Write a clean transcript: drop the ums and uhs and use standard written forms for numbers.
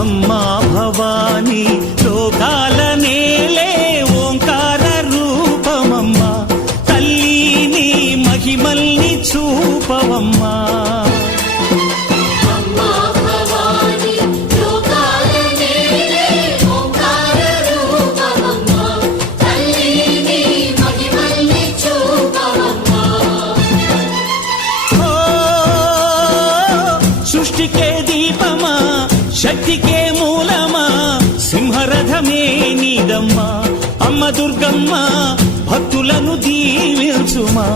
అమ్మా భవానీ లోకాల నేలే ఓంకార రూపమమ్మా తల్లి నీ మహిమల్ని చూపవమ్మా సృష్టికే దీపమా శక్తికే మూలమా సింహరథమే నీదమ్మా అమ్మ దుర్గమ్మ భక్తులను దీవించుమా